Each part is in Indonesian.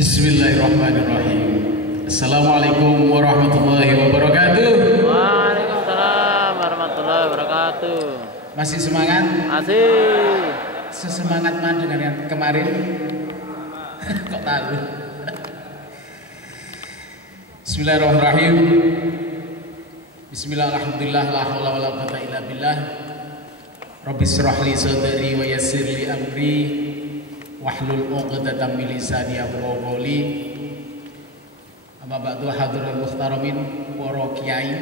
Bismillahirrahmanirrahim. Assalamualaikum warahmatullahi wabarakatuh. Waalaikumsalam warahmatullahi wabarakatuh. Masih semangat? Masih. Sesemangat mana dengan yang kemarin? Kok tahu? Bismillahirrahmanirrahim. Bismillahirrahmanirrahim. La haula wala quwwata illa billah. Rabbi shrah li sadri wa yassir li amri wahlul 'uqdatam min lisani yafqahu qawli. Amma ba'du, hadirul muhtaramin, para kiai,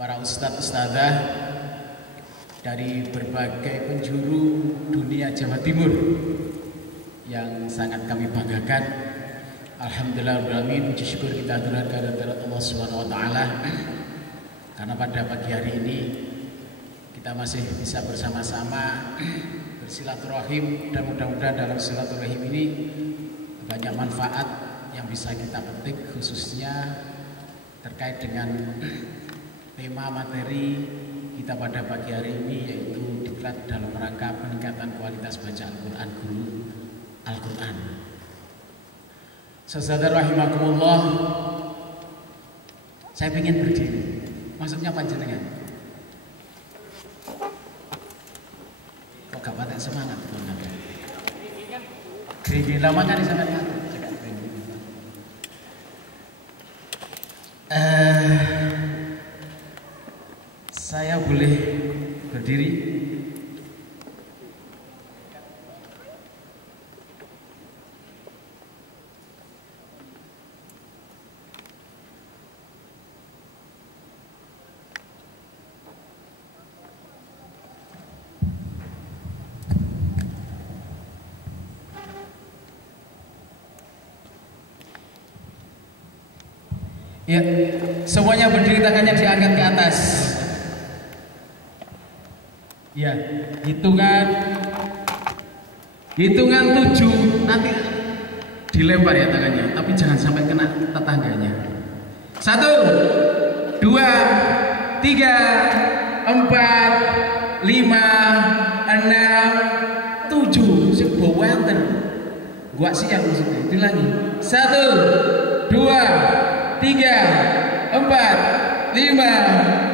para ustadz-ustadzah dari berbagai penjuru dunia Jawa Timur yang sangat kami banggakan. Alhamdulillahirrahmanirrahim, puji syukur kita aturkan kepada Allah Subhanahu wa taala karena pada pagi hari ini kita masih bisa bersama-sama bersilaturahim, dan mudah-mudahan dalam silaturahim ini banyak manfaat yang bisa kita petik, khususnya terkait dengan tema materi kita pada pagi hari ini, yaitu diklat dalam rangka peningkatan kualitas baca Al-Quran, guru Al-Quran. Saudara rahimakumullah, saya ingin berdiri. Maksudnya panjenengan kok gak patek semangat teman-teman. Gini lama kan sampai ngatur. Saya boleh berdiri? Ya, semuanya berdiri, tangannya diangkat ke atas. Ya, hitungan 7 nanti dilempar ya tangannya, tapi jangan sampai kena tetangganya. 1, 2, 3, 4, 5, 6, 7. Sing bawenter. Gua siap maksudnya. Dilangi. 1, 2, 3, 4, 5,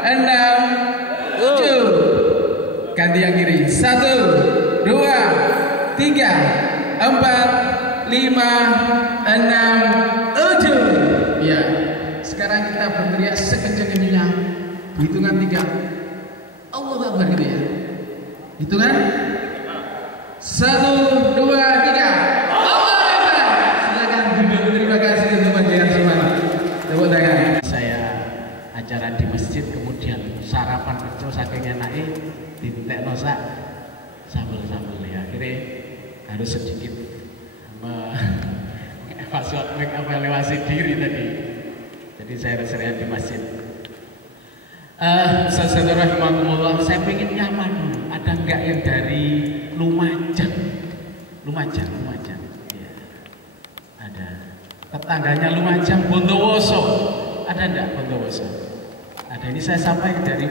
6, 7. Ganti yang kiri. 1, 2, 3, 4, 5, 6, 7. Ya. Sekarang kita berteriak sekencang-kencangnya. Hitungan 3. Allahu Akbar gitu ya. Hitungan 1, 2, 3. Allahu Akbar. Silakan duduk. Terima kasih untuk bagian semua. Saya acara di masjid, kemudian sarapan kecil saking enaknya diminta nosak sambel-sambel ya, akhirnya harus sedikit mengevaluasi diri tadi. Jadi saya resernya di masjid. Saudara rahimakumullah, saya pengen nyaman dulu. Ada enggak yang dari Lumajang? Lumajang ya. Ada. Tetangganya Lumajang, Bondowoso. Ada enggak Bondowoso? Ada. Ini saya sampaikan dari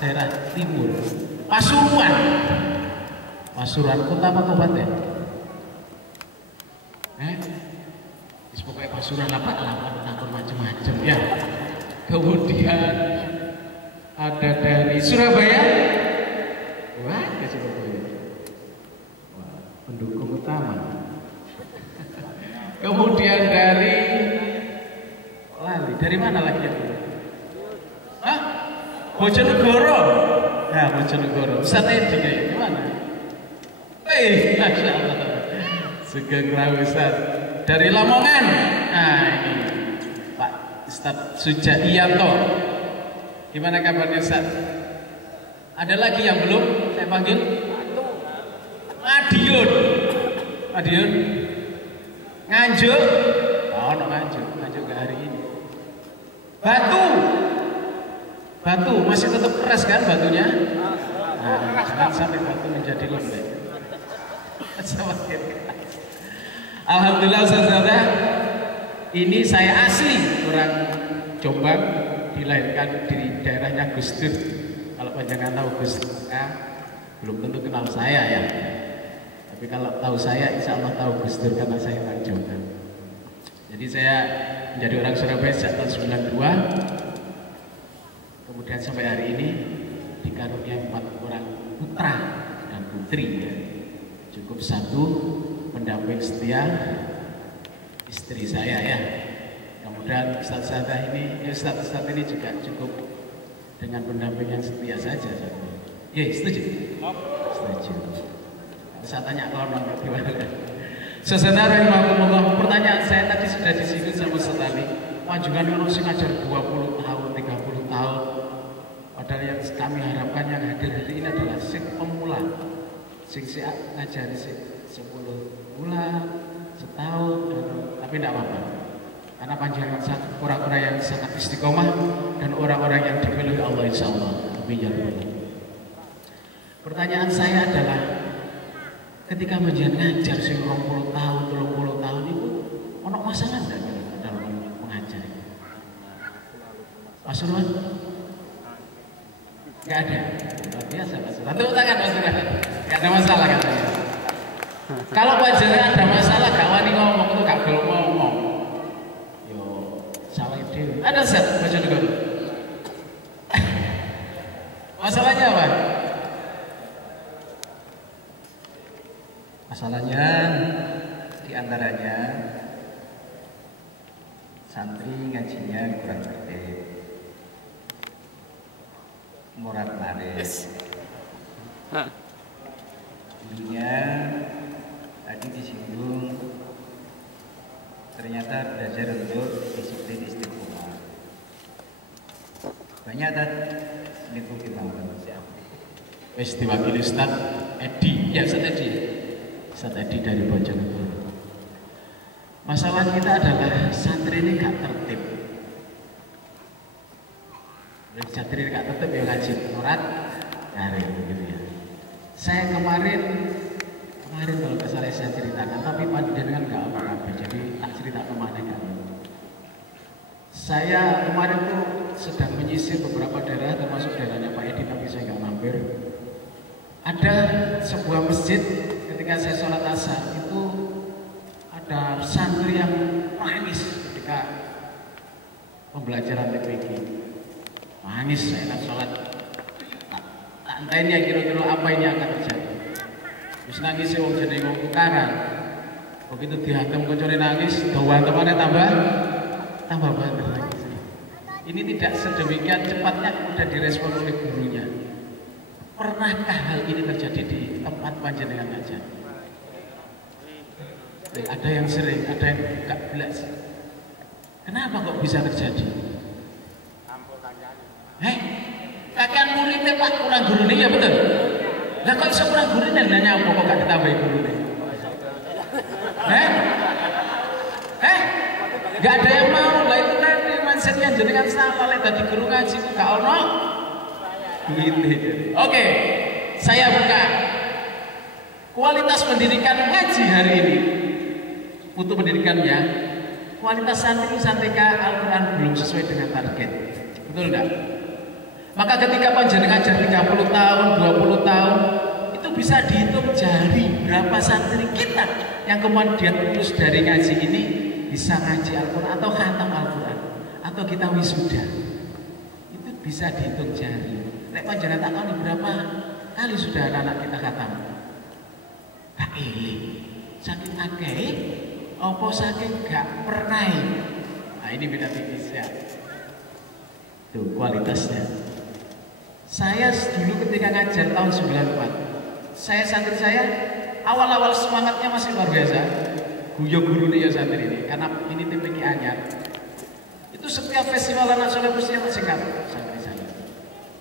daerah timur, Pasuruan. Kota apa kabupaten? Pokoknya Pasuruan apa macam-macam ya. Kemudian ada dari Surabaya. Wah, ke Surabaya. Wah, pendukung utama. Kemudian dari mana lagi ya? Hah? Bojonegoro. Ya, Bojonegoro. Ustaz Edi kayak gimana? Masya Allah. Sugeng rawi Ustaz. Dari Lamongan. Nah, ini Pak Ustaz Sujaiyanto. Gimana kabarnya Ustaz? Ada lagi yang belum saya panggil? Madiun. Nganjuk. Oh, Nganjuk ke hari ini. Batu masih tetap keras kan batunya? Nah, jangan sampai batu menjadi lembek. Alhamdulillah saudara, ini saya asli orang Jombang, dilahirkan di daerahnya Gus Dur. Kalau panjangan tahu Gus Dur, belum tentu kenal saya ya. Tapi kalau tahu saya, insya Allah tahu Gus Dur karena saya orang Jawa. Jadi saya menjadi orang Surabaya sejak tahun 92. Kemudian sampai hari ini dikaruniai 4 orang putra dan putri ya. Cukup 1 pendamping setia istri saya ya. Kemudian Ustaz ini juga cukup dengan pendamping yang setia saja. Ya, setuju? Setuju. Saya tanya kalau nonton gimana? Saudara rahimakumullah, pertanyaan saya tadi sudah disinggung sama Setali. Panjenengan ono sing ngajar 20 tahun, 30 tahun. Padahal yang kami harapkan yang hadir hari ini adalah sing pemula. Sing ngajari 10 bulan, setahun, tapi tidak apa-apa. Karena panjenengan orang-orang yang sangat istiqomah dan orang-orang yang dipilih Allah insya Allah. Pertanyaan saya adalah, ketika panjenengan ngajar sing 20 tahun, 30 tahun itu, ono masalah enggak dalam mengajar? Mas Surwan? Enggak ada. Luar biasa Mas Surwan. Tepuk tangan Mas Surwan. Enggak ada masalah katanya. Kalau panjenengan ada masalah gak wani ngomong itu gak gelem ngomong. Yo, salah dhewe. Ada set baca dulu. Masalahnya apa? Masalahnya diantaranya santri ngajinya kurang tertib, morat maris. Dulunya tadi disinggung ternyata belajar untuk disiplin istiqomah. Banyak itu kita siap. Wis diwakili Ustaz Edi. Ya Ustaz Edi. Ustaz Edi dari Bojonegoro. Masalah kita adalah santri ini gak tertib. Santri ini gak tertib ya ngaji morat karir gitu ya. Saya kemarin kalau nggak salah saya ceritakan, tapi panjenengan nggak apa-apa, jadi tak cerita kemana kan. Saya kemarin tuh sedang menyisir beberapa daerah, termasuk daerahnya Pak Edi, tapi saya nggak mampir. Ada sebuah masjid ketika saya sholat asar itu ada santri yang nangis ketika pembelajaran TPG. Nangis saya sholat. Tak entahin ya kira-kira apa ini akan terjadi. Terus nangis ya wong jadi wong tukaran. Begitu dihantam koncone nangis, dawan temannya tambah banget nangis. Ini tidak sedemikian cepatnya kemudian direspon oleh gurunya. Pernahkah hal ini terjadi di tempat panjenengan aja? Ada yang sering, ada yang gak belas. Kenapa kok bisa terjadi? Kakek muridnya Pak kurang gurunya ya betul? Lah kok bisa kurang gurunya nanya apa kok gak ditambahin gurunya? Gak ada yang mau lah itu tadi mindsetnya jenengan salah lah tadi guru ngaji itu gak ono duit. Oke, saya buka kualitas pendidikan ngaji hari ini. Untuk pendidikannya, kualitas santri Al-Quran belum sesuai dengan target. Betul enggak? Maka ketika panjenengan ngajar 30 tahun, 20 tahun, itu bisa dihitung jari berapa santri kita yang kemudian lulus dari ngaji ini bisa ngaji Al-Quran atau khatam Al-Quran atau kita wisuda. Itu bisa dihitung jari. Nek panjenengan tak tahu berapa kali sudah anak kita khatam. Saking akeh, apa saking gak pernah. Nah ini beda tipis ya. Tuh kualitasnya. Saya dulu ketika ngajar tahun 94, santri saya awal-awal semangatnya masih luar biasa. Guyo guru nih ya santri ini, karena ini TPG anyar. Itu setiap festival anak soleh mesti singkat santri saya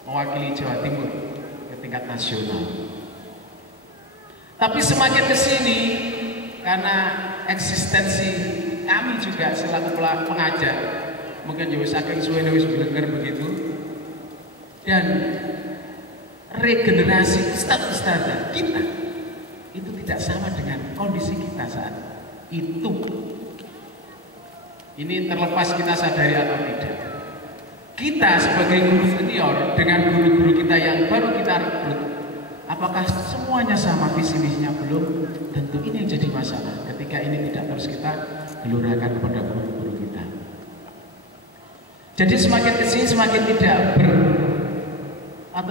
mewakili Jawa Timur ke tingkat nasional. Tapi semakin kesini, karena eksistensi kami juga selaku pengajar, mungkin juga saking suwene wis dengar begitu. Dan regenerasi standar kita itu tidak sama dengan kondisi kita saat itu. Ini terlepas kita sadari atau tidak. Kita sebagai guru senior dengan guru-guru kita yang baru kita rekrut Apakah semuanya sama visi misinya? Belum. Tentu ini yang jadi masalah. Ketika ini tidak terus kita gelurakan kepada guru-guru kita. Jadi semakin kesini semakin tidak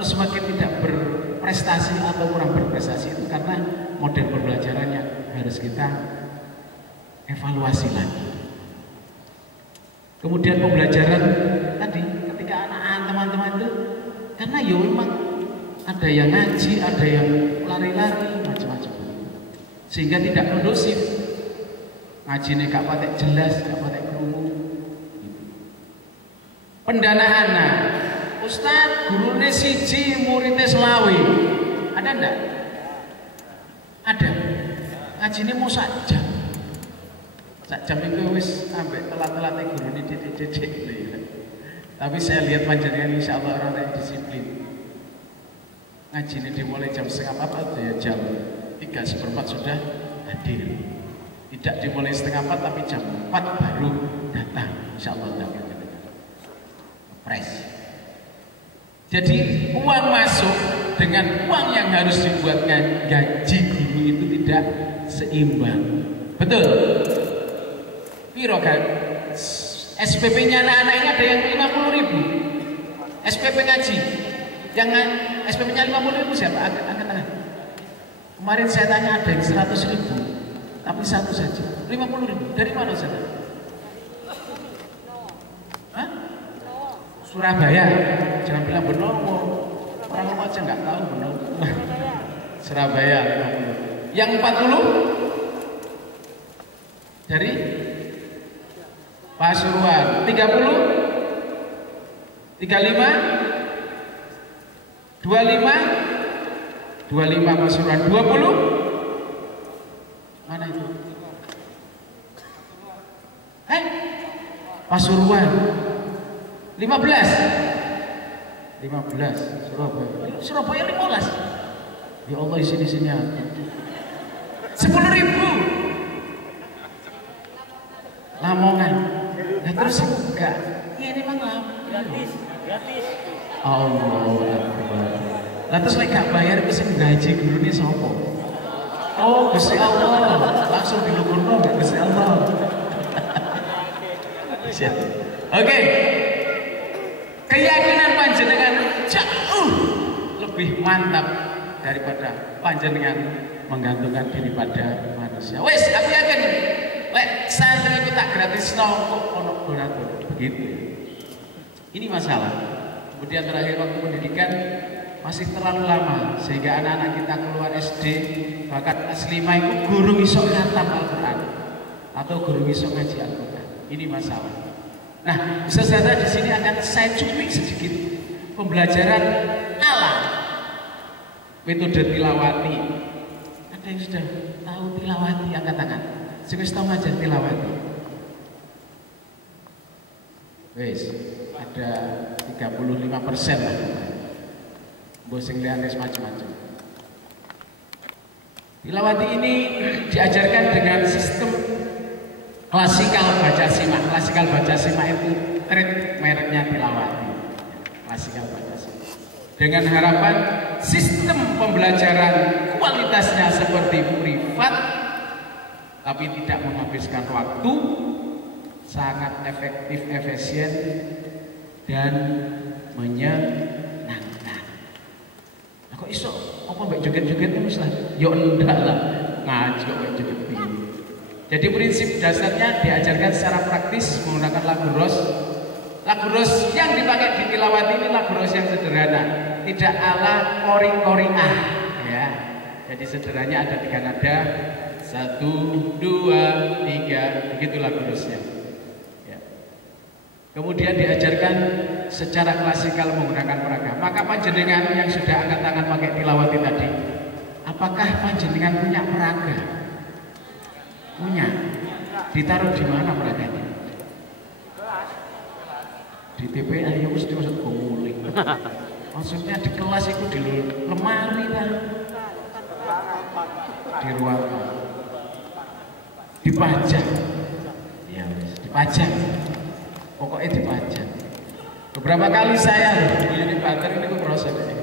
semakin tidak berprestasi atau kurang berprestasi itu karena model pembelajarannya harus kita evaluasi lagi. Kemudian pembelajaran tadi ketika anak-anak teman-teman itu karena ya memang ada yang ngaji, ada yang lari-lari, macam-macam. Sehingga tidak kondusif. Ngajine gak patek jelas, gak patek krungu. Gitu. Pendanaan, Ustaz, gurune siji, muridnya selawi. Ada enggak? Ada. Ngajine mau sak jam. Sak jam itu wis sampai telat-telatnya gurune didik-didik. Tapi saya lihat panjenengan insya Allah orang yang disiplin. Ngaji ini dimulai jam 3:30 ya jam 3:15 sudah hadir. Tidak dimulai 3:30 tapi jam 4 baru datang. Insya Allah dapat pres. Jadi uang masuk dengan uang yang harus dibuatkan gaji guru itu tidak seimbang. Betul? Piro kan? SPP-nya anak-anak ini ada yang 50.000. SPP ngaji. Yang SPP-nya 50.000 siapa? Angkat tangan. Kemarin saya tanya ada yang 100.000, tapi satu saja. 50.000. Dari mana saja? Hah? Surabaya. Jangan bilang Benowo. Orang ngomong aja nggak tahu Benowo. Surabaya 50. Yang 40 dari Pasuruan 30, 35, 25 Pasuruan 20. Mana itu? Pasuruan 15 Surabaya 15. Ya Allah sini 10.000. Lamongan. Nah terus enggak, ini memang gratis. Allah Akbar. Lah terus lek gak bayar itu sing gaji gurune sapa? Oh, Gusti Allah. Langsung dilukurno enggak Gusti Allah. Siap. Oke. Keyakinan panjenengan jauh lebih mantap daripada panjenengan menggantungkan diri pada manusia. Wes, aku yakin lek santri itu tak gratis kok ono donatur begitu. Ini masalah. Kemudian terakhir waktu pendidikan masih terlalu lama sehingga anak-anak kita keluar SD bahkan kelas 5 itu guru iso khatam Al-Qur'an atau guru iso ngaji Al-Qur'an. Ini masalah. Nah, saudara di sini akan saya cuplik sedikit pembelajaran ala metode tilawati. Ada yang sudah tahu tilawati angkat tangan. Wis tau ngajar tilawati. Wis ada 35% lah. Bosing liane macam-macam. Tilawati ini diajarkan dengan sistem klasikal baca simak. Klasikal baca simak itu mereknya tilawati. Klasikal baca simak. Dengan harapan sistem pembelajaran kualitasnya seperti privat tapi tidak menghabiskan waktu, sangat efektif, efisien, dan menyenangkan. Nah, kok iso? Apa mbak joget-joget itu misalnya? Ya enggak lah, ngaji kok mbak joget. Jadi prinsip dasarnya diajarkan secara praktis menggunakan lagu ros. Lagu ros yang dipakai di tilawati ini lagu ros yang sederhana, tidak ala kori-koriah, ya. Jadi sederhananya ada 3 nada. 1, 2, 3, begitu lagu rosnya. Ya. Kemudian diajarkan secara klasikal menggunakan peraga. Maka panjenengan yang sudah angkat tangan pakai tilawati tadi, apakah panjenengan punya peraga? Punya. Ditaruh di mana peraganya? Di TPA ya mesti maksud gomuli. Maksudnya di kelas itu di lemari lah. Di ruangan. Dipajang, ya dipajang, pokoknya dipajang. Beberapa kali saya loh, ini Banten ini kok proses ini,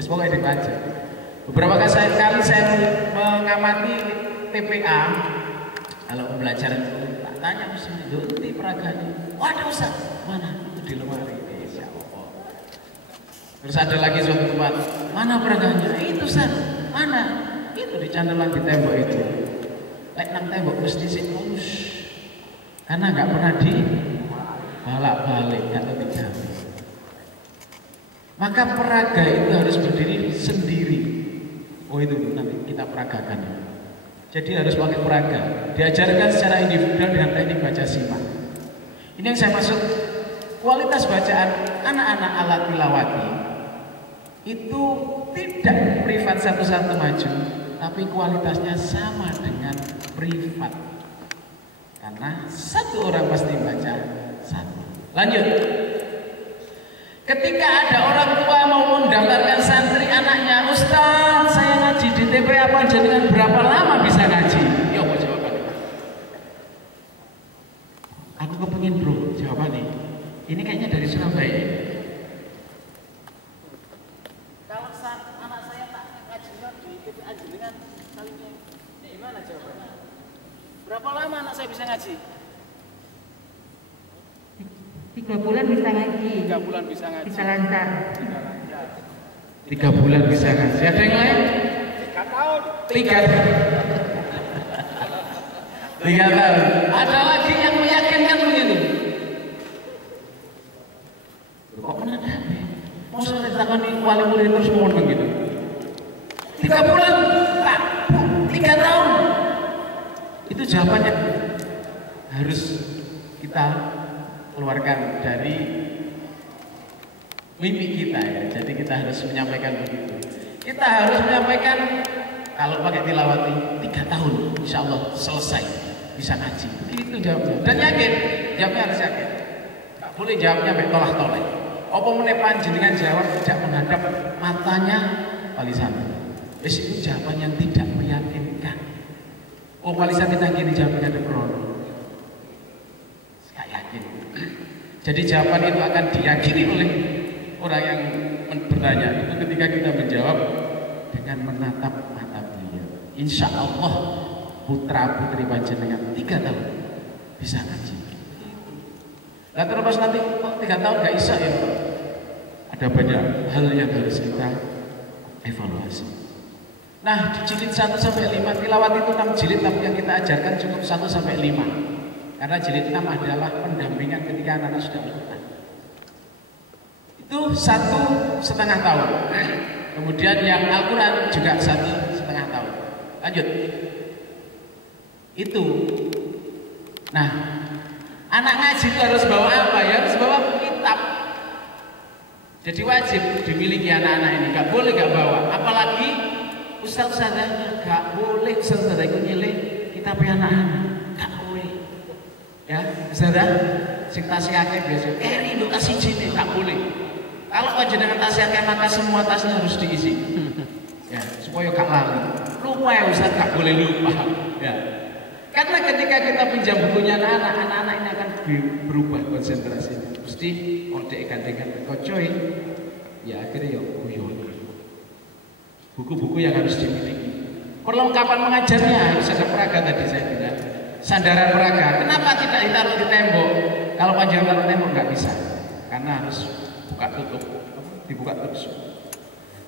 pokoknya dipajang. Beberapa kali saya mengamati TPA, kalau pembelajaran itu tak tanya mesti nanti peraganya. Waduh Ustaz, mana itu di lemari? Insya Allah. Terus ada lagi suatu tempat, mana peraganya? Itu Ustaz, mana? Itu di candelan di tembok itu. Lek nang tembok mesti sik mulus. Karena nggak pernah di balak-balik atau dijamin. Maka peraga itu harus berdiri sendiri. Oh itu nanti kita peragakan. Jadi harus pakai peraga. Diajarkan secara individual dengan teknik baca simak. Ini yang saya maksud. Kualitas bacaan anak-anak alat tilawati itu tidak privat satu-satu maju, tapi kualitasnya sama dengan privat. Karena satu orang pasti baca satu. Lanjut. Ketika ada orang tua mau mendaftarkan santri anaknya, Ustaz, saya ngaji di TPA Panjenengan berapa lama bisa ngaji? Ya apa jawabannya? Aku kepengin bro, jawabannya. Ini kayaknya dari Surabaya. Kalau anak saya tak ngaji di TPA Panjenengan kalinya, gimana jawabannya? Berapa lama anak saya bisa ngaji? 3 bulan bisa ngaji. 3 bulan bisa ngaji. Bisa lancar. 3 bulan bisa ngaji. Ada yang lain? 3 tahun. 3 tahun. Ada lagi yang meyakinkan begini. Kok menada? Mau saya ceritakan di wali murid terus mohon begitu. 3 bulan, Pak, 3 tahun. Itu jawabannya harus kita keluarkan dari mimik kita ya. Jadi kita harus menyampaikan begitu. Kita harus menyampaikan kalau pakai tilawati 3 tahun insya Allah selesai bisa ngaji. Begitu jawabnya. Dan yakin, jawabnya harus yakin. Gak boleh jawabnya sampai tolak-tolak. Apa meneh panjenengan jawab tidak menghadap matanya wali santri. Itu jawaban yang tidak meyakinkan. Oh wali santri gini jawabannya ada krono. Saya yakin. Jadi jawaban itu akan diyakini oleh orang yang bertanya itu ketika kita menjawab dengan menatap mata beliau. Insya Allah putra putri panjenengan 3 tahun bisa ngaji. Nah terus nanti kok 3 tahun gak bisa ya? Ada banyak hal yang harus kita evaluasi. Nah di jilid 1 sampai 5 tilawat itu 6 jilid, tapi yang kita ajarkan cukup 1 sampai 5. Karena jilid 6 adalah pendampingan ketika anak-anak sudah Al-Quran. Itu 1,5 tahun. Kemudian yang Al-Quran juga 1,5 tahun. Lanjut. Itu. Nah, anak ngaji itu harus bawa apa ya? Harus bawa kitab. Jadi wajib dimiliki anak-anak ini. Gak boleh gak bawa. Apalagi ustaz-ustazanya gak boleh ustaz-ustaz itu nyilih kitab anak-anak. Ya, saudara, sing tasih akeh biasa. Rindu tasih jine tak boleh. Kalau panjenengan tasih akeh maka semua tasnya harus diisi. Ya, supaya gak lali. Lupa ya Ustaz, gak boleh lupa. Ya. Karena ketika kita pinjam bukunya anak-anak ini akan berubah konsentrasinya. Mesti odek gandengan kocoy. Ya akhirnya ya guyon. Buku-buku yang harus dimiliki. Perlengkapan mengajarnya harus ada peraga tadi saya bilang. Sandaran peraga, kenapa tidak ditaruh di tembok? Kalau panjang taruh tembok nggak bisa, karena harus buka tutup, dibuka terus.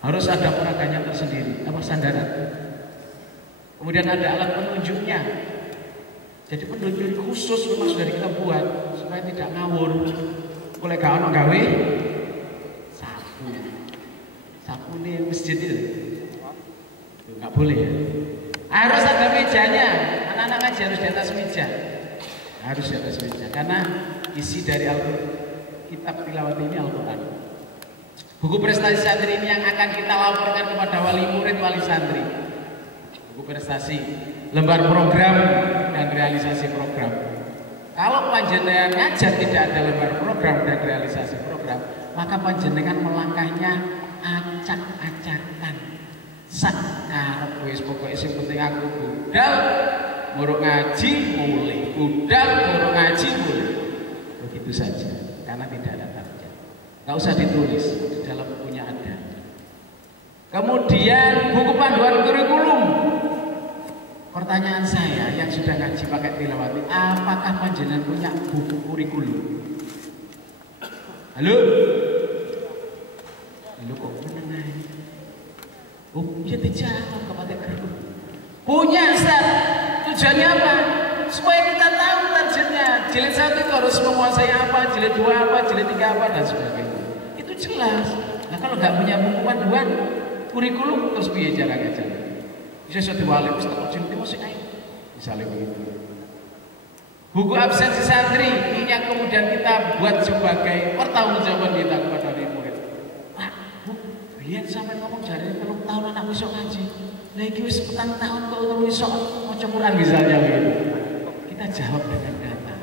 Harus ada peraganya tersendiri, apa sandaran. Kemudian ada alat penunjuknya. Jadi penunjuk khusus memang sudah kita buat supaya tidak ngawur. Boleh gak ono gawe sapu, sapu nih masjid itu, nggak boleh ya. Harus ada mejanya. Anak-anak ngaji harus di atas meja. Harus di atas meja. Karena isi dari kitab tilawat ini Al-Quran. Buku prestasi santri ini yang akan kita laporkan kepada wali murid, wali santri. Buku prestasi, lembar program dan realisasi program. Kalau panjenengan ngajar tidak ada lembar program dan realisasi program, maka panjenengan melangkahnya acak-acakan. Sakarep wis pokoke sing penting aku budal muruk ngaji mulai, budal muruk ngaji mulai. Begitu saja, karena tidak ada target. Nggak usah ditulis, di dalam bukunya ada. Kemudian buku Pertanyaan saya yang sudah ngaji pakai tilawati, apakah panjenengan punya buku kurikulum? Halo? Halo kok menengah? Oh, ya dijawab kepada guru. Punya Ustaz. Tujuannya apa? Supaya kita tahu targetnya. Jilid 1 itu harus menguasai apa, jilid 2 apa, jilid 3 apa dan sebagainya. Itu jelas. Nah kalau nggak punya buku panduan kurikulum terus piye cara ngajar? Bisa suatu wali Ustaz jilid masih ayo. Misalnya begitu. Buku absensi santri ini yang kemudian kita buat sebagai pertanggungjawaban kita kepada murid. Pak, Bu, biyen sampai ngomong jare 3 tahun anak iso ngaji. Lah iki wis 4 tahun kok urung iso maca Quran misalnya begitu. Kita jawab dengan data.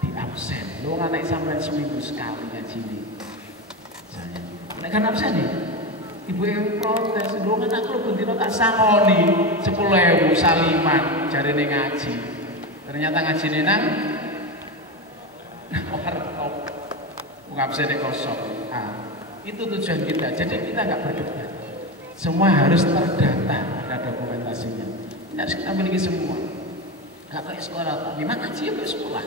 Di absen. Lu anak sampai seminggu sekali ngaji ini. Misalnya. Nek kan absen nih. Ibu yang protes, lu anak lu bendino tak sangoni 10.000 saliman jarene ngaji. Ternyata ngaji nang warkop. Absennya kosong. Itu tujuan kita. Jadi kita nggak berdebat. Semua harus terdata, ada dokumentasinya. Ini harus kita miliki semua. Nggak kayak sekolah, tapi ngaji itu sekolah.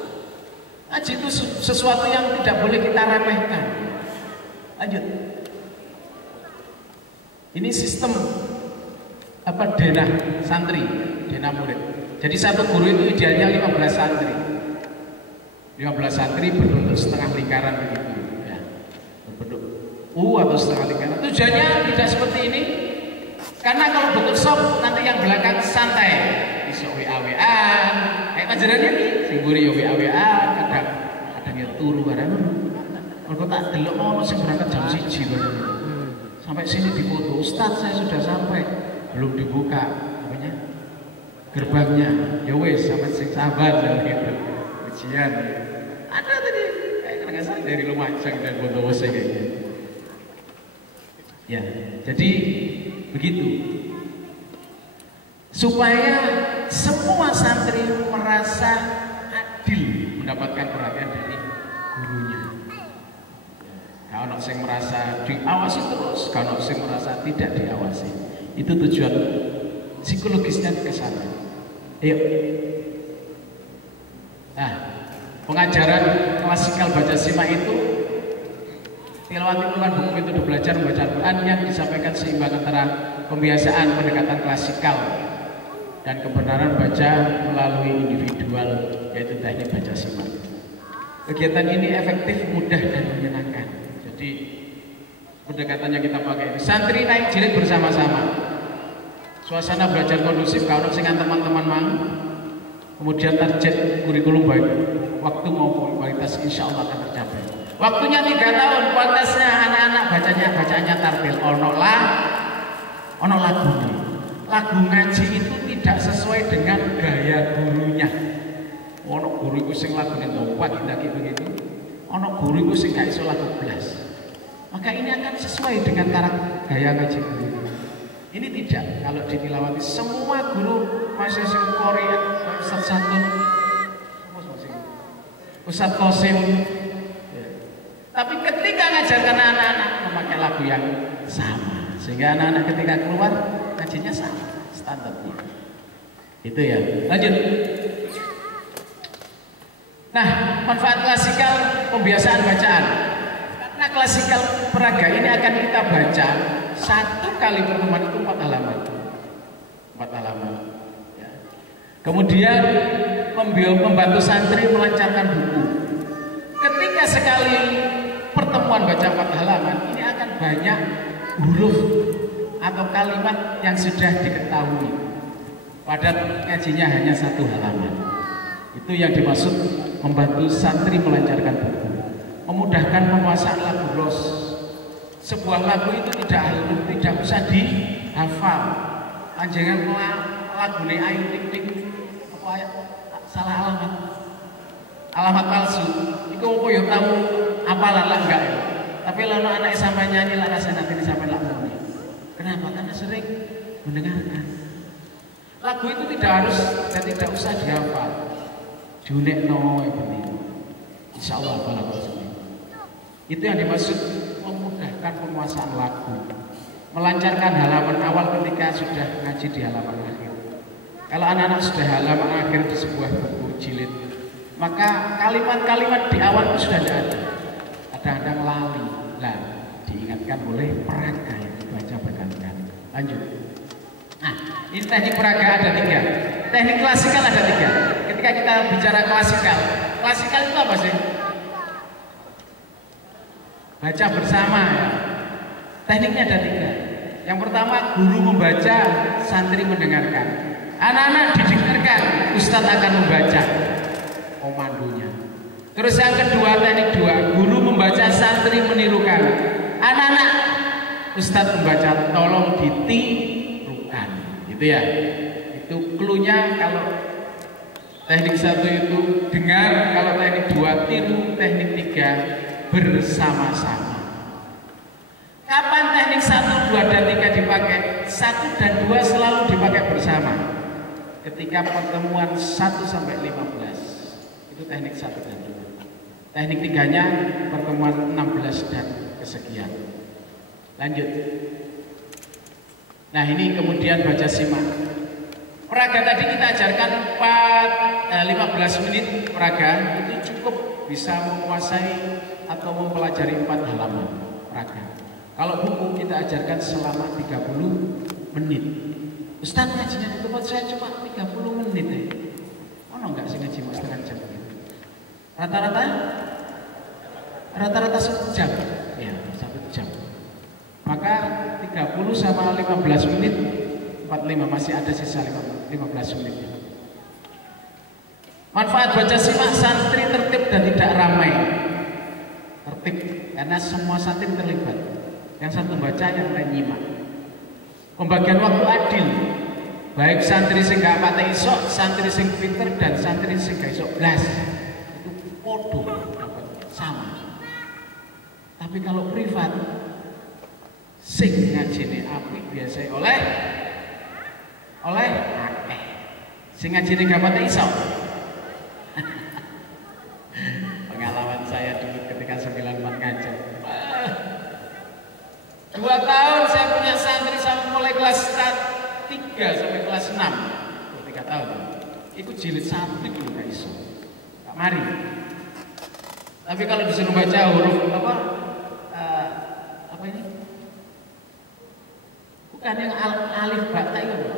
Ngaji itu sesuatu yang tidak boleh kita remehkan. Lanjut. Ini sistem denah santri, denah murid. Jadi satu guru itu idealnya 15 santri. 15 santri berbentuk setengah lingkaran begitu. Ya. Berbentuk U atau setengah lingkaran. Tujuannya tidak seperti ini. Karena kalau bentuk sop nanti yang belakang santai. Iso WA-WA-an. Kayak panjenengan iki sing mburi ya WA-WA-an, kadang ya turu bareng. Kalau tak delok mau sing berangkat jam 1 bareng. Sampai sini difoto, Ustaz saya sudah sampai. Belum dibuka apanya? Gerbangnya. Ya wes sampai sing sabar gitu. Ujian. Ada tadi kayak kadang dari Lumajang dan Bondowoso kayak gitu. Ya, jadi begitu. Supaya semua santri merasa adil mendapatkan perhatian dari gurunya. Kalau sing merasa diawasi terus, kalau sing merasa tidak diawasi. Itu tujuan psikologisnya ke sana. Ayo. Nah, pengajaran klasikal baca simak itu tilawati merupakan buku metode belajar membaca Al-Quran yang disampaikan seimbang antara pembiasaan pendekatan klasikal dan kebenaran baca melalui individual, yaitu teknik baca simak. Kegiatan ini efektif, mudah dan menyenangkan. Jadi pendekatan yang kita pakai ini santri naik jilid bersama-sama. Suasana belajar kondusif kalau dengan teman-teman mang. Kemudian target kurikulum baik waktu maupun kualitas insya Allah akan tercapai. Waktunya 3 tahun, kualitasnya anak-anak bacaannya tartil. Ono lagu. Lagu ngaji itu tidak sesuai dengan gaya gurunya. Ono guru itu sing lagune kuat ndaki begitu. Ono guru itu sing gak iso lagu blas. Maka ini akan sesuai dengan gaya ngaji guru. Ini tidak. Kalau ditilawati semua guru masih Korea, Ustaz Satun, Ustaz Kosim. Tapi ketika ngajarkan anak-anak memakai lagu yang sama, sehingga anak-anak ketika keluar ngajinya sama standarnya. Itu ya. Lanjut. Nah, manfaat klasikal pembiasaan bacaan. Karena klasikal peraga ini akan kita baca 1 kali pertemuan itu 4 halaman. 4 halaman. Ya. Kemudian membantu santri melancarkan buku. Ketika sekali pertemuan baca 4 halaman, ini akan banyak huruf atau kalimat yang sudah diketahui. Padahal ngajinya hanya 1 halaman. Itu yang dimaksud membantu santri melancarkan buku, memudahkan penguasaan lagu ros. Sebuah lagu itu tidak usah dihafal. Panjenengan lagune Ayu Ting Ting salah alamat palsu. Iku opo ya tahu apalah lah enggak ya. Tapi lalu anak sampai nyanyi lah rasanya nanti sampai lagu ini. Kenapa? Karena sering mendengarkan. Lagu itu tidak harus dan tidak usah dihafal. Junekno ya benih. Insya Allah apalah tersebut. Itu yang dimaksud memudahkan penguasaan lagu, melancarkan halaman awal ketika sudah ngaji di halaman akhir. Kalau anak-anak sudah halaman akhir di sebuah buku jilid, maka kalimat-kalimat di awal itu sudah tidak ada. Kadang-kadang lali. Nah, diingatkan oleh peraga yang dibaca berkali-kali. Lanjut. Nah, ini teknik peraga ada 3. Teknik klasikal ada 3. Ketika kita bicara klasikal itu apa sih? Baca bersama. Tekniknya ada 3. Yang pertama, guru membaca, santri mendengarkan. Anak-anak didengarkan, ustadz akan membaca komandonya. Terus yang kedua, teknik 2, guru membaca, santri menirukan. Anak-anak, ustadz membaca, tolong ditirukan. Gitu ya. Itu cluenya. Kalau teknik 1 itu dengar, kalau teknik 2 tiru, teknik 3 bersama-sama. Kapan teknik 1, 2, dan 3 dipakai? 1 dan 2 selalu dipakai bersama. Ketika pertemuan 1 sampai 15, itu teknik 1 dan 2. Teknik 3-nya pertemuan 16 dan kesekian. Lanjut. Nah, ini kemudian baca simak. Peraga tadi kita ajarkan 15 menit peraga, itu cukup bisa menguasai atau mempelajari 4 halaman peraga. Kalau buku kita ajarkan selama 30 menit. Ustaz ngajinya di tempat saya cuma 30 menit ya. Mana enggak sih ngaji setengah jam gitu? Rata-rata 1 jam. Ya, 1 jam. Maka 30 sama 15 menit 45, masih ada sisa 15 menit. Manfaat baca simak, santri tertib dan tidak ramai. Tertib karena semua santri terlibat. Yang satu baca, yang lain nyimak. Pembagian waktu adil. Baik santri sing gak pate iso, santri sing pinter dan santri sing gak iso blas. Itu podo dapat sama. Tapi kalau privat sing ngajine apik biasa oleh akeh. Sing ngajine gak pate iso. Pengalaman saya dulu ketika 94 ngajar. 2 tahun saya punya santri sampai mulai kelas 3 sampai kelas 6. 3 tahun. Itu jilid 1 itu gak iso. Gak mari. Tapi kalau disuruh baca huruf apa ini? Bukan yang alif bata itu.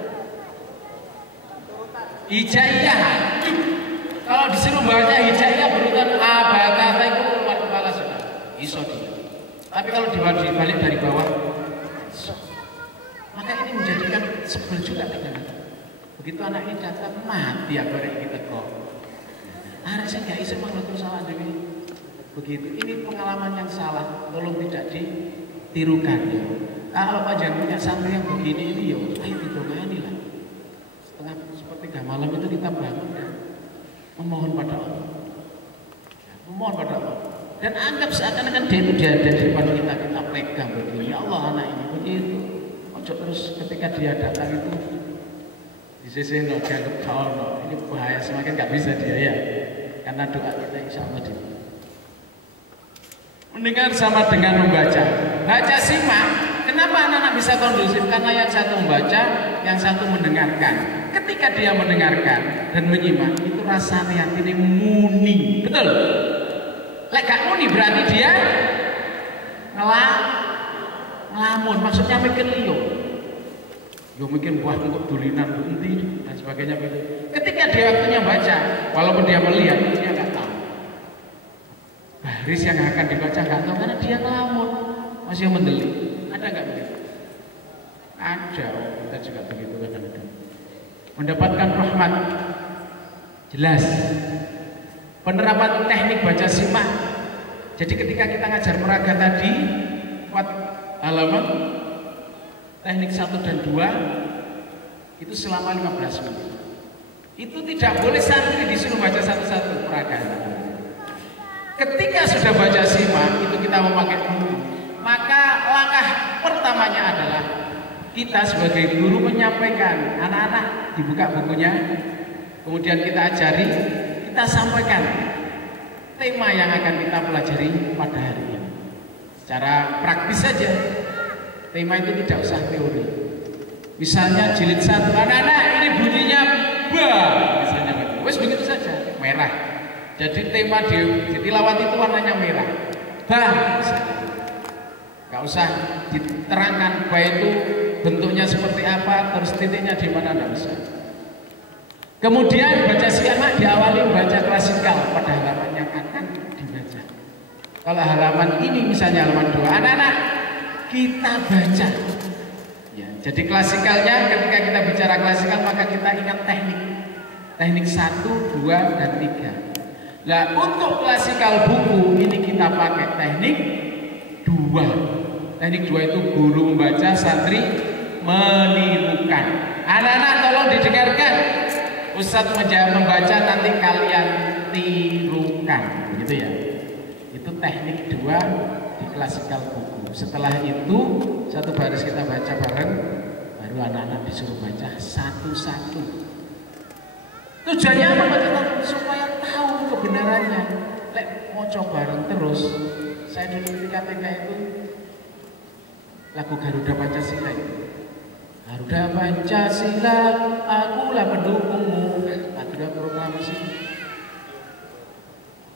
Hijaiyah. Kalau disuruh baca hijaiyah berurutan a bata itu keluar kepala sudah. Iso dia. Tapi kalau dibalik dari bawah, maka ini menjadikan sebel juga kadang-kadang. Begitu anak ini datang mati aku rek kita kok. Saya nggak bisa mengatur salah demi begitu. Ini pengalaman yang salah, tolong tidak ditirukan ya. Kalau panjang punya santri yang begini ini yo, ayo didongani lah. Seperti malam itu kita bangun ya, memohon pada Allah, memohon pada Allah. Dan anggap seakan-akan dia itu ada di depan kita pegang begini. Ya Allah, anak ini begitu. Ojo terus ketika dia datang itu di sisi no, dianggap kawan no. Ini bahaya, semakin nggak bisa dia ya. Karena doa kita insya Allah di. Mendengar sama dengan membaca. Baca simak. Kenapa anak-anak bisa kondusif? Karena yang satu membaca, yang satu mendengarkan. Ketika dia mendengarkan dan menyimak, itu rasanya hati ini muni. Betul? Lek gak muni berarti dia ngelamun, maksudnya mikir liyo. Yo mikir buah untuk dulinan bunti dan sebagainya begitu. Ketika dia waktunya baca, walaupun dia melihat, dia nggak tahu. Baris yang akan dibaca nggak tahu karena dia ngelamun, masih mendelik. Ada nggak begitu? Ada, kita juga begitu kadang-kadang. Mendapatkan rahmat, jelas. Penerapan teknik baca simak. Jadi ketika kita ngajar peraga tadi 4 halaman, teknik 1 dan 2 itu selama 15 menit. Itu tidak boleh santri disuruh baca satu-satu peraga. Ketika sudah baca simak, itu kita memakai buku. Maka langkah pertamanya adalah kita sebagai guru menyampaikan, anak-anak dibuka bukunya, kemudian kita ajari. Kita sampaikan tema yang akan kita pelajari pada hari ini secara praktis saja. Tema itu tidak usah teori, Misalnya jilid 1, anak-anak ini bunyinya ba, misalnya gitu. Wes begitu saja, merah. Jadi tema ditilawat itu warnanya merah. Ba, misalnya. Gak usah diterangkan ba itu bentuknya seperti apa, terus titiknya di mana, enggak usah. Kemudian baca siamak diawali baca klasikal pada halaman yang akan dibaca. Kalau halaman ini misalnya halaman 2, anak-anak kita baca. Ya, jadi klasikalnya ketika kita bicara klasikal maka kita ingat teknik. Teknik 1, 2, dan 3. Nah, untuk klasikal buku ini kita pakai teknik 2. Teknik 2 itu guru membaca, santri menirukan. Anak-anak tolong didengarkan. Ustadz membaca, nanti kalian tirukan, begitu ya. Itu teknik 2 di klasikal buku. Setelah itu satu baris kita baca bareng, baru anak-anak disuruh baca satu-satu. Tujuannya apa baca satu? Supaya tahu kebenarannya. Lek mau coba bareng terus. Saya dulu di KPK itu lagu Garuda Pancasila itu. Garuda Pancasila, akulah pendukungmu. Garuda proklamasi.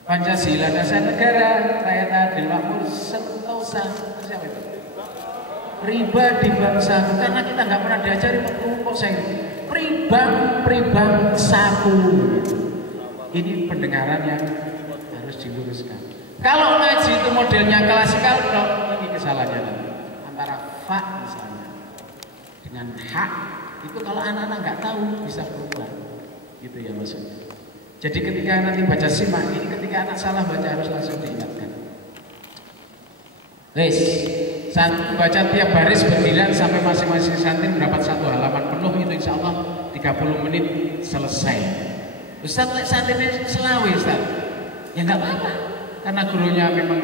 Pancasila dasar negara, rakyat adil makmur sentosa. Siapa itu? Pribadi bangsa. Karena kita nggak pernah diajari kok saya. Pribangsaku. Ini pendengaran yang harus diluruskan. Kalau ngaji itu modelnya klasikal, ini kesalahannya antara fa misalnya dengan hak itu kalau anak-anak nggak tahu bisa berubah, gitu ya maksudnya. Jadi ketika nanti baca simak ini, ketika anak salah baca harus langsung diingatkan. Wes, saat baca tiap baris berdirian sampai masing-masing santri mendapat 1 halaman penuh, itu insya Allah 30 menit selesai. Ustaz, santrinya selawe Ustaz. Ya nggak apa-apa, karena gurunya memang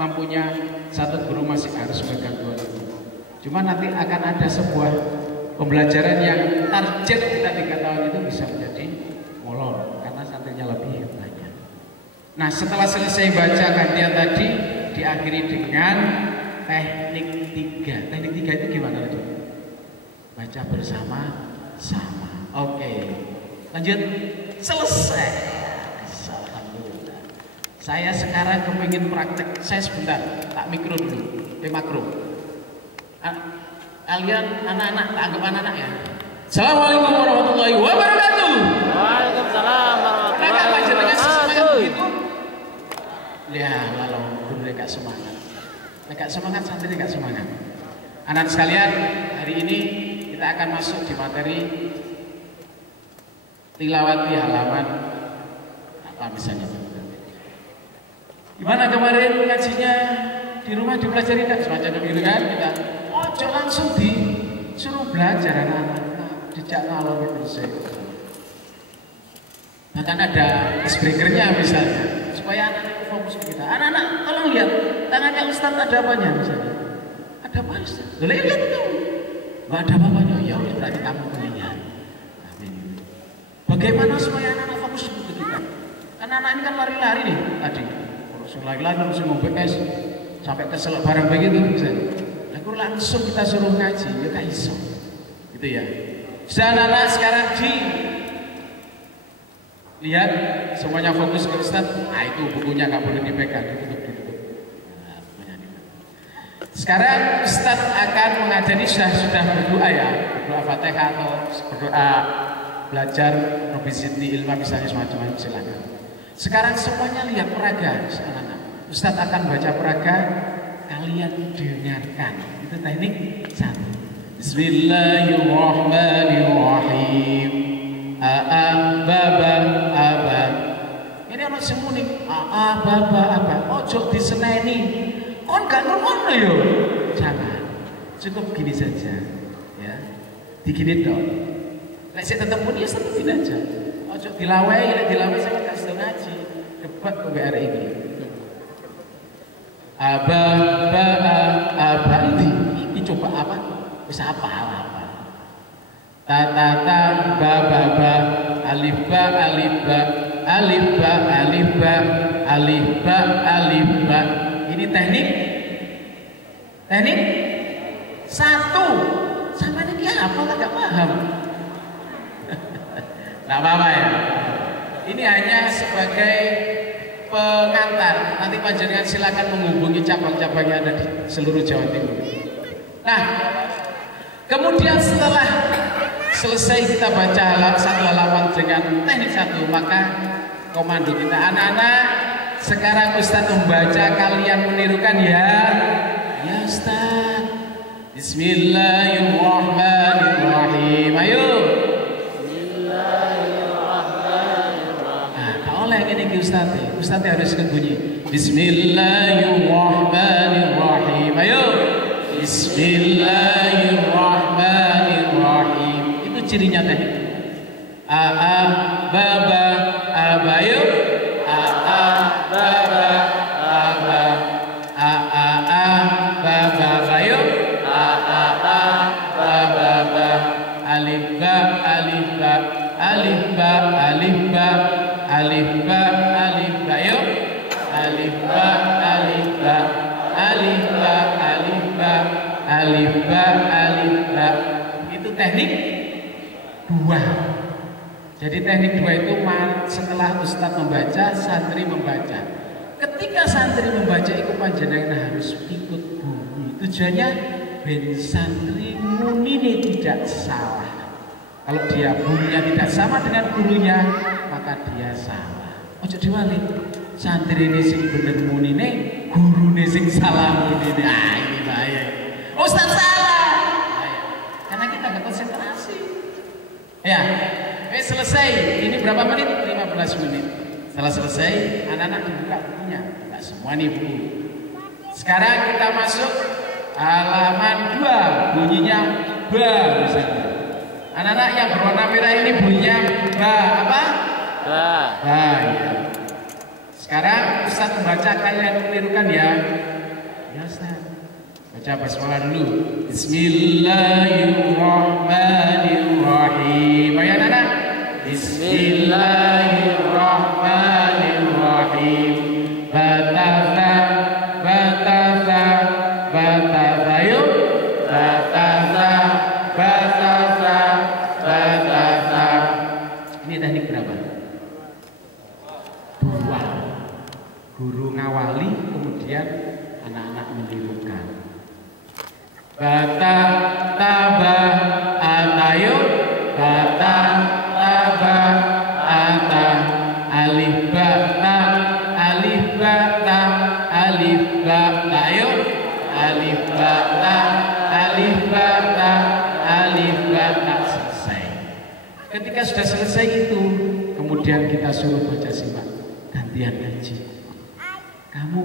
mampunya, satu guru masih harus megang 2 itu. Cuma nanti akan ada sebuah pembelajaran yang target kita 3 tahun itu bisa menjadi molor karena santrinya lebih banyak. Nah, setelah selesai baca gantian tadi diakhiri dengan teknik 3. Teknik 3 itu gimana itu? Baca bersama-sama. Oke. Lanjut. Selesai. Alhamdulillah. Saya sekarang kepingin praktek. Saya sebentar tak mikro dulu. Makro. Kalian anak-anak, anggap anak-anak ya. Assalamualaikum warahmatullahi wabarakatuh. Waalaikumsalam warahmatullahi wabarakatuh. Ya, lalu guru gak semangat. Gak semangat, santri gak semangat. Anak sekalian, hari ini kita akan masuk di materi tilawati halaman apa misalnya. Gimana kemarin ngajinya di rumah dipelajari tak semacam begitu kan? Kita ojo langsung disuruh belajar anak-anak, dijak ngalor terus. Bahkan ada icebreakernya misalnya, supaya anak-anak fokus ke kita. Anak-anak tolong lihat tangannya Ustadz ada apanya misalnya. Ada apa Ustadz? Lihat tuh. Gak ada apa-apanya. Ya udah berarti kamu melihat. Bagaimana supaya anak-anak fokus ke kita? Karena anak ini kan lari-lari nih tadi. Langsung lari-lari langsung mau BS sampai keselak barang begitu misalnya. Aku langsung kita suruh ngaji, ya gak iso. Gitu ya. Sudah anak-anak sekarang lihat semuanya fokus ke Ustadz. Nah itu bukunya gak boleh dipegang, ditutup. Nah, sekarang Ustadz akan mengajari sudah berdoa ya, berdoa Fatihah atau berdoa belajar Robisiti ilmu misalnya semacam itu silakan. Sekarang semuanya lihat peraga, anak-anak. Ustadz akan baca peraga, kalian dengarkan. Itu teknik 1. Bismillahirrahmanirrahim. Baba aba. Ini ono semuni. Baba aba. Ojo diseneni. Kon gak ngono yo. Jangan. Cukup gini saja. Ya. Digini dong. Lek saya tetap pun ya tetap aja. Ojo dilawai, lek dilawai saya kasih ngaji. Debat ke BR ini. Aba ini coba apa? Bisa apa? Ta ba alif ba ini teknik 1 sama ini apa agak paham. Nggak apa-apa ya. Ini hanya sebagai pengantar. Nanti panjenengan silakan menghubungi cabang-cabang yang ada di seluruh Jawa Timur. Nah, kemudian setelah selesai kita baca satu halaman dengan teknik satu, maka komando kita, anak-anak, sekarang Ustadz membaca, kalian menirukan ya. Ya Ustadz. Bismillahirrahmanirrahim. Ayo. Ini Ustadz harus bunyi Bismillahirrahmanirrahim. Ayo. Bismillahirrahmanirrahim. Itu cirinya tadi. Baba abayo. Baba aba. Baba abayo. Baba ba. Alif ba alif ba alif ba alif ba alif ba alif ba yo. Alif ba alif ba alif ba alif ba alif ba alif ba. Itu teknik 2. Jadi teknik 2 itu setelah Ustadz membaca, santri membaca. Ketika santri membaca itu panjenengan harus ikut bunyi. Tujuannya ben santri muni tidak salah. Kalau dia bunyinya tidak sama dengan gurunya, maka dia salah. Ojo diwalik. Santri ini sing bener munine, gurune sing salah munine. Ah, ini bahaya. Ustaz salah. Bahaya. Karena kita nggak konsentrasi. Ya, selesai. Ini berapa menit? 15 menit. Setelah selesai, anak-anak dibuka bukunya. Tidak semua nih buku. Sekarang kita masuk halaman 2. Bunyinya ba misalnya. Anak-anak yang berwarna merah ini bunyinya ba apa? Ba. Ba ya. Sekarang Ustaz membaca, kalian menirukan ya. Ya Ustaz. Baca basmalah dulu. Bismillahirrahmanirrahim. Ayo anak-anak. Bismillahirrahmanirrahim. Batata batata batata yuk. Batata batata batata. Ini teknik berapa? 2. Guru ngawali, kemudian anak-anak menirukan. Bata taba atayo. Bata taba ata. Alif bata alif bata alif bata yo. Alif bata alif bata alif bata. Selesai. Ketika sudah selesai itu, kemudian kita suruh baca simak. Gantian ngaji. Kamu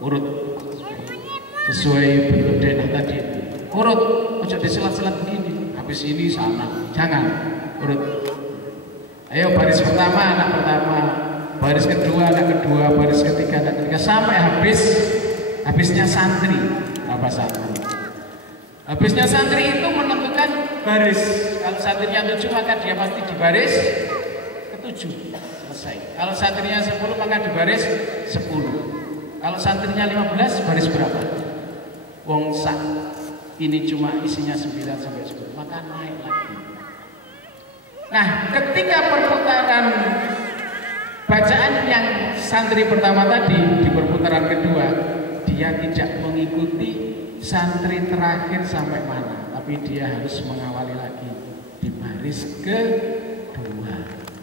urut sesuai bentuk denah tadi. Urut, ojo diselat-selat begini. Habis ini sana, jangan. Urut. Ayo baris pertama anak pertama, baris kedua anak kedua, baris ketiga anak ketiga, sampai habisnya santri apa santri. Habisnya santri itu menentukan baris. Kalau santrinya 7 maka dia pasti di baris ke-7. Selesai. Kalau santrinya 10 maka di baris 10. Kalau santrinya 15 baris berapa? Wong sak ini cuma isinya 9 sampai 10, maka naik lagi. Nah, ketika perputaran bacaan yang santri pertama tadi di perputaran kedua, dia tidak mengikuti santri terakhir sampai mana, tapi dia harus mengawali lagi di baris kedua.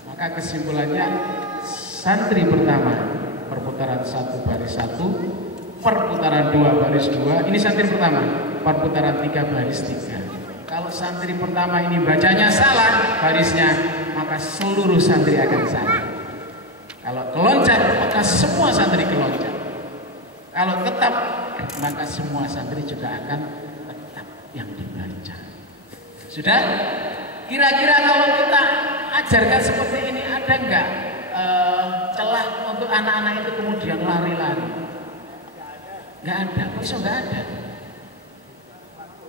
Maka kesimpulannya, santri pertama perputaran 1 baris 1, perputaran 2 baris 2, ini santri pertama, perputaran 3 baris 3. Kalau santri pertama ini bacanya salah barisnya, maka seluruh santri akan salah. Kalau keloncat, maka semua santri keloncat. Kalau tetap, maka semua santri juga akan tetap yang dibaca. Sudah? Kira-kira kalau kita ajarkan seperti ini, ada enggak celah untuk anak-anak itu kemudian lari-lari? Enggak ada, bisa enggak ada.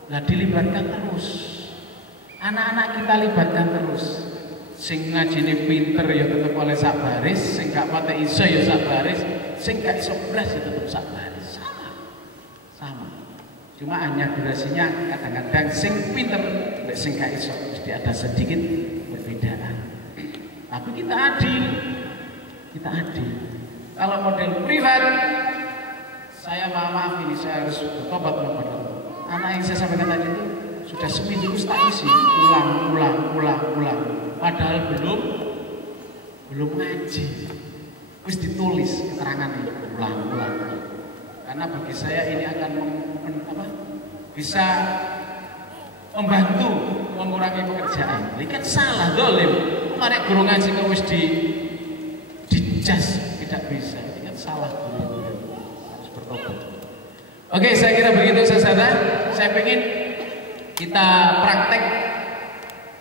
Nah, dilibatkan terus. Anak-anak kita libatkan terus. Sing ngajine pinter ya tetep oleh sak baris, sing gak pate iso ya sak baris, sing gak iso blas ya tetep sak baris. Sama. Cuma hanya durasinya kadang-kadang sing pinter, sing gak iso mesti ada sedikit perbedaan. Tapi kita adil, Kalau model privat, saya maaf ini saya harus bertobat kepada anak yang saya sampaikan tadi itu sudah seminggu tak isi, ulang. Padahal belum ngaji, terus ditulis keterangannya ulang. Karena bagi saya ini akan bisa membantu mengurangi pekerjaan. Ini kan salah, dolim. Kemarin guru ngaji kok wis dijas, tidak bisa. Ini kan salah, harus bertobat. Oke, saya kira begitu saudara. Saya pengen kita praktek.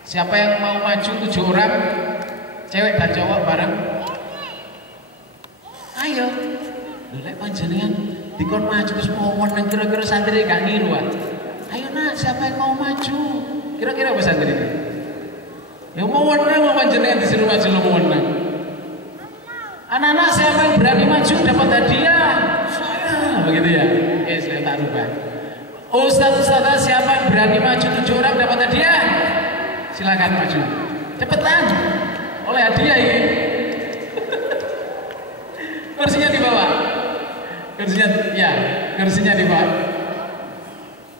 Siapa yang mau maju 7 orang, cewek dan cowok bareng. Ayo, lek panjenengan dikon maju terus mau menang, kira-kira santri gak niru. Ayo nak, siapa yang mau maju? Kira-kira apa santri ini? Ya mau menang, mau panjenengan disuruh maju lo mau menang. Anak-anak siapa yang berani maju dapat hadiah? Saya, begitu ya. Saya tak rubah. Ustaz-ustazah siapa yang berani maju 7 orang dapat hadiah? Silakan maju. Cepetan. Oleh hadiah ini. Kursinya di bawah. Kursinya di bawah.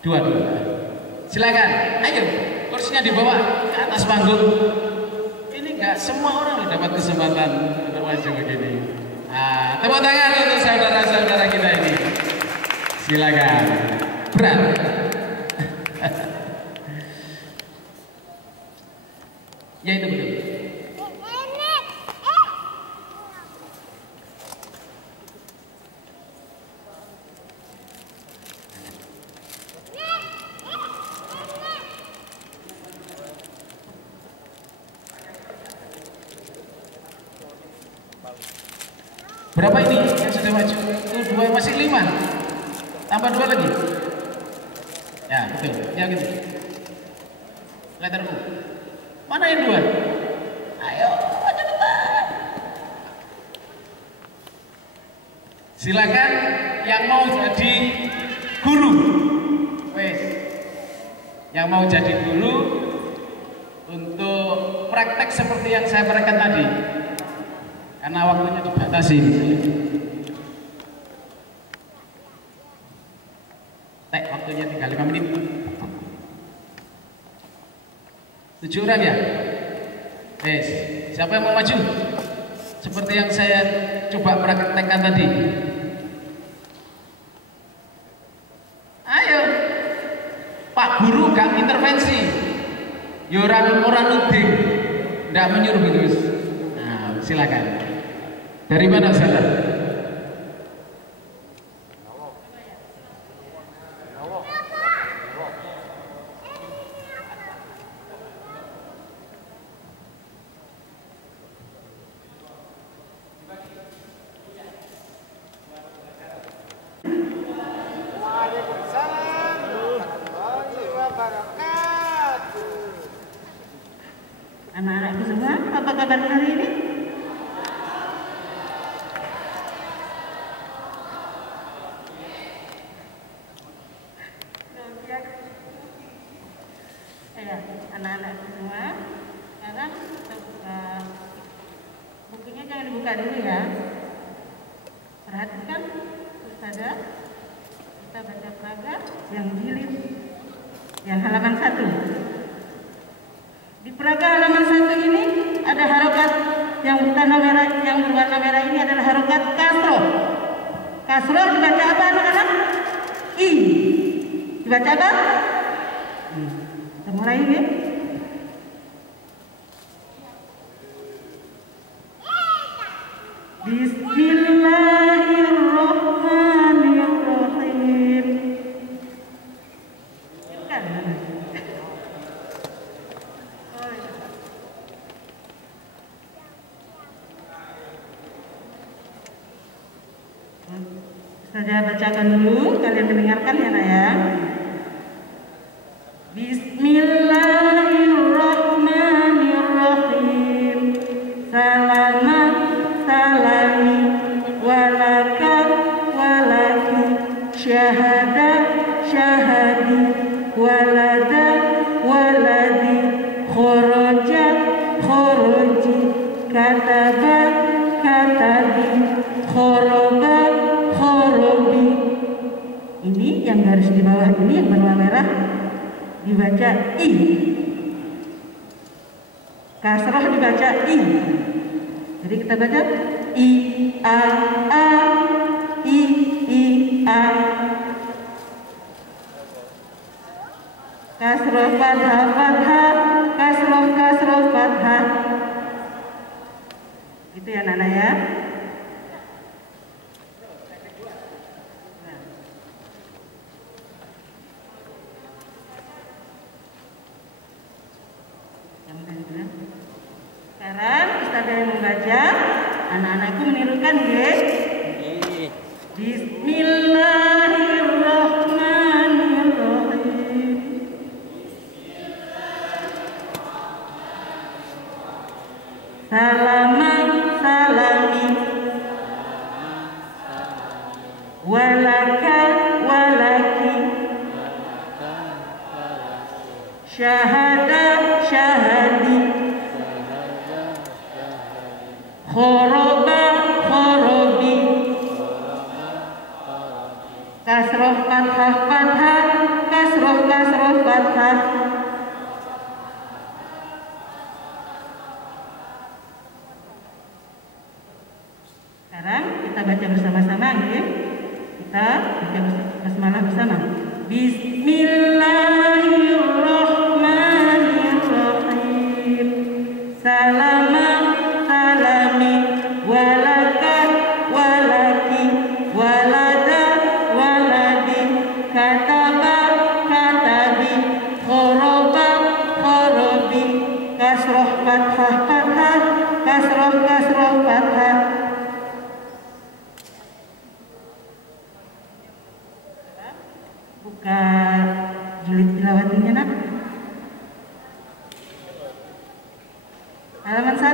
Dua. Silakan. Ayo, kursinya di bawah ke atas panggung. Ini enggak semua orang dapat kesempatan untuk maju begini. Tepuk tangan untuk saudara-saudara kita ini. Silakan. Berat. Ya itu betul. Berapa ini yang sudah maju? Itu 2, masih 5. Tambah 2 lagi. Ya betul, ya gitu. Letter U. Mana yang 2? Ayo, cepetan. Silakan yang mau jadi guru. Wes. Yang mau jadi guru untuk praktek seperti yang saya berikan tadi. Karena waktunya dibatasi. Waktunya tinggal 5 menit. 7 orang ya? Yes. Siapa yang mau maju? Seperti yang saya coba praktekkan tadi. Ayo. Pak Guru gak intervensi. Ya orang nuding. Nggak menyuruh gitu. Nah, silakan. Dari mana saudara? Anak-anakku semua, apa kabar hari ini? Ya, anak-anakku semua, sekarang bukunya jangan dibuka dulu ya. Perhatikan, Ustazah, kita baca praga yang jilid yang halaman 1. Di praga halaman 1 ini ada harokat yang berwarna merah ini adalah harokat kasroh. Kasroh dibaca apa anak-anak? I. Dibaca apa? Kita mulai ini. Bismillahirrahmanirrahim. Saya bacakan dulu, kalian mendengarkan ya nak ya. Bismillahirrahmanirrahim. Salamat salami walakat walaki syahadat syahadat ini yang berwarna merah dibaca I. Kasroh dibaca I. Jadi kita baca I A A I A. Kasroh fathah fathah, kasroh fathah. Gitu ya Nana ya. Sekarang Ustazah yang membaca, anak-anakku menirukan ya. Bismillahirrahmanirrahim. Salaman salami, walaka walaki, syahada syahadi, khoroba khorobi, kasroh fathah fathah, kasroh fathah. Sekarang kita baca bersama-sama ya. Kita baca basmalah bersama. Bismillahirrahmanirrahim. Salaman salami, walaka walaki, walada waladi, kataba katabi, khoroba khorobi, kasroh fathah fathah, kasroh fathah. Buka jilid tilawatinya nak. Halaman 1.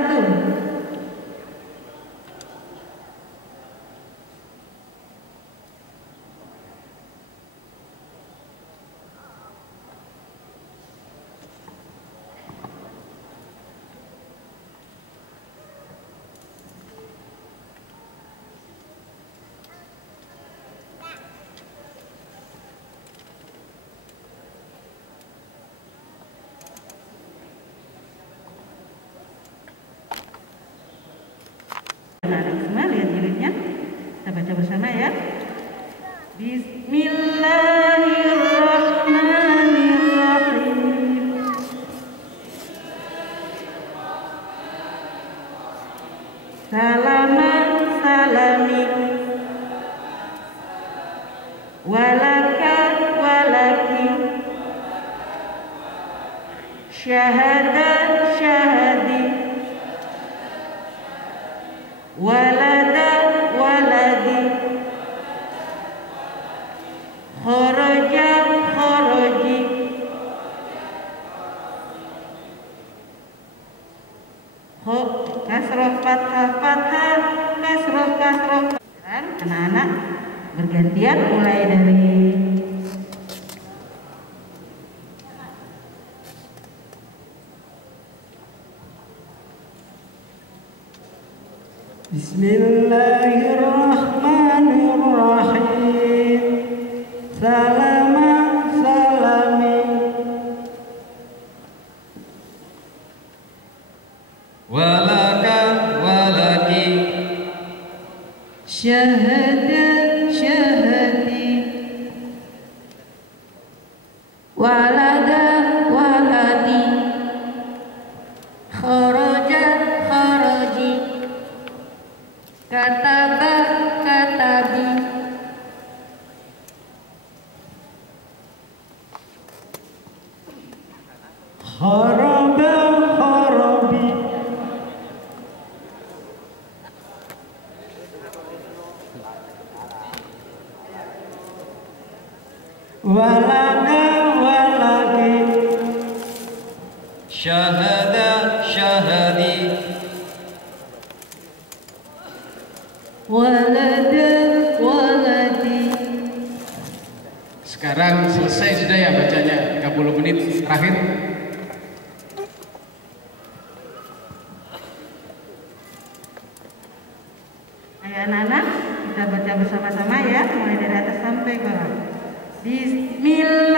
Anak-anak semua lihat jilidnya. Kita baca bersama ya. Bismillahirrahmanirrahim. Salaman salami, walaka walaki, syahada syahadi, walada waladi, khoroja khoroji, kasroh fathah fathah, kasroh. Anak-anak bergantian mulai dari Bismillahirrahmanirrahim. Salaman salami, walaka walaki, syahada syahadi, walada waladi, khoroja khoroji, kataba katabi, khoroba khorobi, walaka walaki, syahada syahadi, walada waladi. Sekarang selesai sudah ya bacanya, 30 menit terakhir. Ayo anak-anak, kita baca bersama-sama ya, mulai dari atas sampai bawah. Bismillah.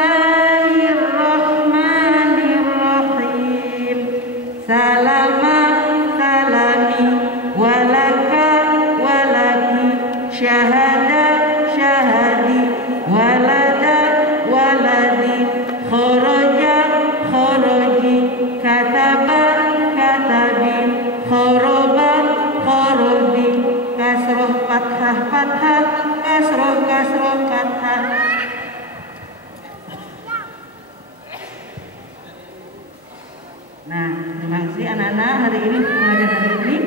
Nah, terima kasih anak-anak hari ini pengajar hari ini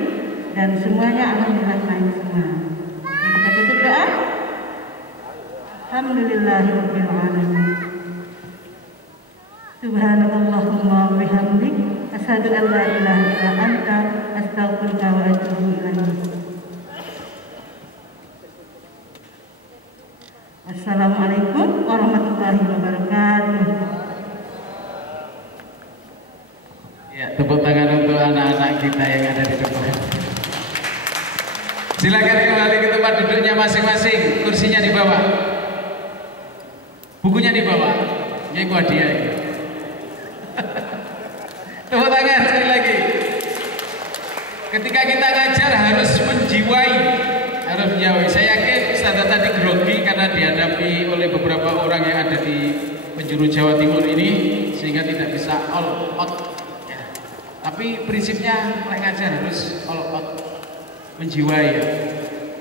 dan semuanya alhamdulillah baik semua. Kita tutup doa. Alhamdulillahirabbil alamin. Subhanallahumma wa bihamdik asyhadu an la ilaha illa anta astaghfiruka wa atubu ilaik. Assalamualaikum warahmatullahi wabarakatuh. Ya, tepuk tangan untuk anak-anak kita yang ada di depan. Silakan kembali ke tempat duduknya masing-masing. Kursinya di bawah, bukunya di bawah. Ya, gua dia. Tepuk tangan sekali lagi. Ketika kita ngajar harus menjiwai, harus menjiwai. Saya yakin Ustaz tadi grogi karena dihadapi oleh beberapa orang yang ada di penjuru Jawa Timur ini sehingga tidak bisa all out. Tapi prinsipnya mulai ngajar harus all out, menjiwai ya.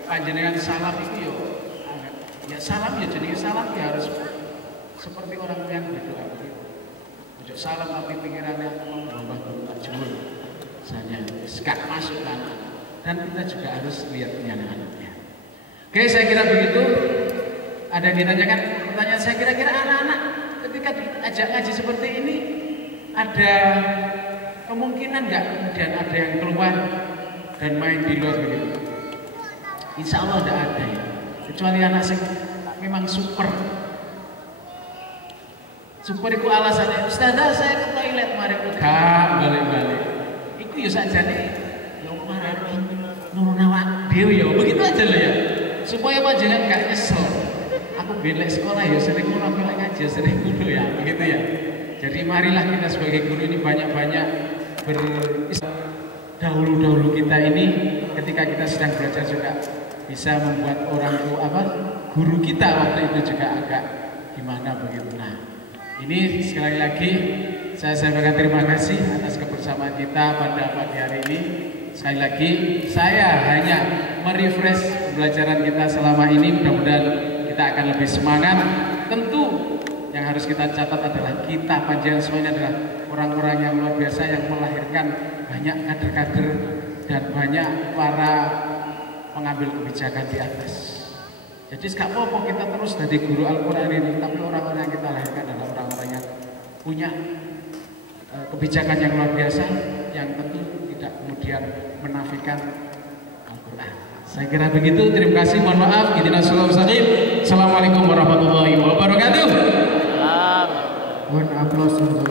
Panjenengan salam itu ya salam ya, jadi salam ya harus seperti orang yang berdoa begitu. Ojo salam tapi pikirannya berubah jujur misalnya gak masuk kan. Dan kita juga harus lihat anak-anaknya. Oke, saya kira begitu. Ada yang ditanyakan pertanyaan, saya kira-kira anak-anak ketika diajak ngaji seperti ini ada kemungkinan nggak kemudian ada yang keluar dan main di luar begitu? Insya Allah tidak ada ya, kecuali anak yang memang super itu alasannya, Ustazah saya ke toilet mari gak balik-balik itu ya saja nih ya marah nurun awak dewi ya begitu aja loh ya, supaya panjenengan gak nyesel. Aku belek sekolah ya sering ngono belek ngaji sering dulu ya begitu ya. Jadi marilah kita sebagai guru ini banyak-banyak dahulu kita ini ketika kita sedang belajar juga bisa membuat orang tua guru kita waktu itu juga agak gimana begitu. Nah, ini sekali lagi saya sampaikan terima kasih atas kebersamaan kita pada pagi hari ini. Sekali lagi saya hanya merefresh pembelajaran kita selama ini, mudah-mudahan kita akan lebih semangat. Tentu yang harus kita catat adalah kita panjenengan semuanya adalah orang-orang yang luar biasa yang melahirkan banyak kader-kader dan banyak para pengambil kebijakan di atas. Jadi gak apa-apa kita terus dari guru Al-Quran ini, tapi orang-orang yang kita lahirkan adalah orang-orang yang punya kebijakan yang luar biasa, yang tentu tidak kemudian menafikan Al-Quran. Saya kira begitu, terima kasih, mohon maaf. Assalamualaikum warahmatullahi wabarakatuh. Mohon aplaus untuk